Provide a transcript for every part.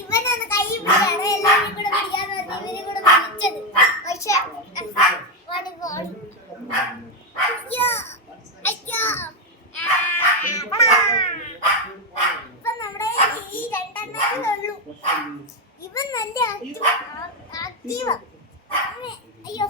ഇവനാണ് കൈ പിടിക്കാണ് എല്ലാവരും കൂടെ പിടിക്കാന്ന് പറഞ്ഞു ഇവരും കൂടെ പിടിച്ചത്. പക്ഷെ ഇപ്പൊ നമ്മുടെ ഈ രണ്ടെണ്ണേ ഉള്ളൂ. ഇവൻ നല്ല ആക്റ്റീവാ. അയ്യോ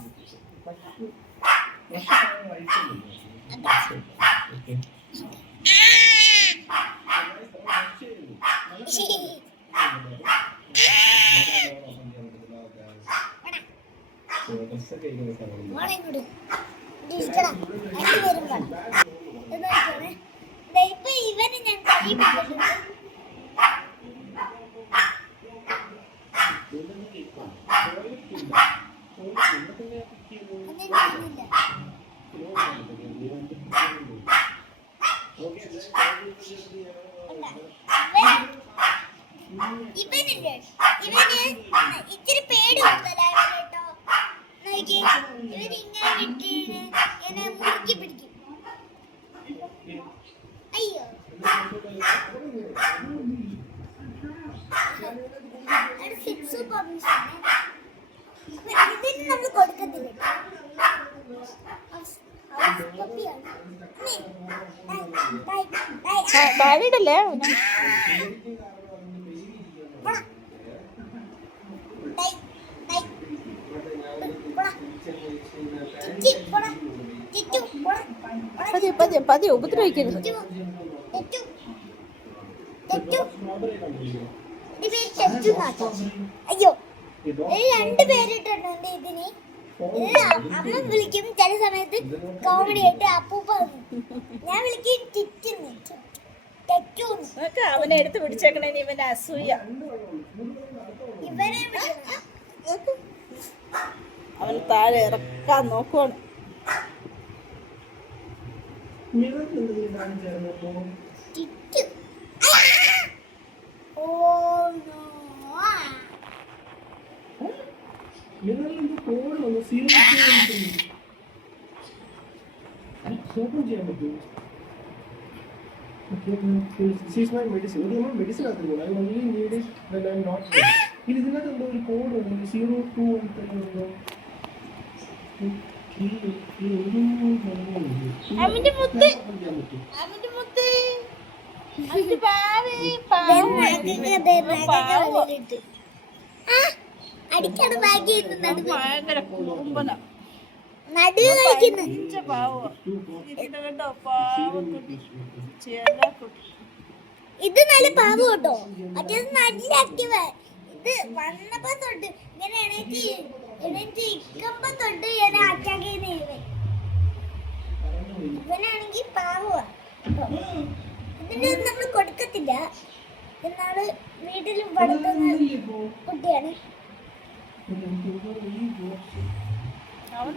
ഇപ്പൊ ഇവന് ഞാൻ കഴിപ്പിച്ചിട്ടുണ്ട്. ഇവന് ഇത്തിരി പേടി കൊടുത്തല്ലോ കേട്ടോ. ഇവന് ഇങ്ങനെ വിട്ടിട്ട് ഇങ്ങനെ മുറുക്കി പിടിക്കും. അയ്യോ ഇതിന് നമ്മൾ കൊടുക്കത്തില്ല. താഴെയിടല്ലേ പതിയെ ഉപദ്രവിക്കരുത്. അയ്യോ രണ്ട് പേരിട്ടുണ്ട് ഇതിന്. അമ്മ വിളിക്കും ചില സമയത്ത് കോമഡി ആയിട്ട് അപ്പൂപ്പ. ഞാൻ വിളിക്കും ടിറ്റെന്ന്. അവനെ എടുത്ത് പിടിച്ചേക്കണേ. ഇവന്റെ അസൂയ. ഇവനെ അവൻ താഴെ ഇറക്കാൻ നോക്കുവാണ്. She's my medicine. Medicine I only need it when I'm not well. It is not a code 0213. അവന്റെ മുത്ത് അവന്റെ മുത്ത് അവന്റെ അടിക്കാണ് ബാക്കി ഭയങ്കര കുറുമ്പന നടുവ് കളിക്കുന്നു. ഇത് നല്ല പാവ കേട്ടോ. മറ്റേത് നല്ല ആക്റ്റീവ്. ഇത് വന്നപ്പോ തൊട്ട് ഇങ്ങനെ എണീറ്റ് ഇക്കമ്പോ തൊട്ട് ഞാൻ അറ്റാക്ക് ചെയ്യുന്ന ഇവനാണെങ്കിൽ പാവ. ഇതിന്റെ നമ്മൾ കൊടുക്കത്തില്ല. എന്നാള് വീട്ടിലും വളർത്തുന്ന കുട്ടിയാണ്. അവൻ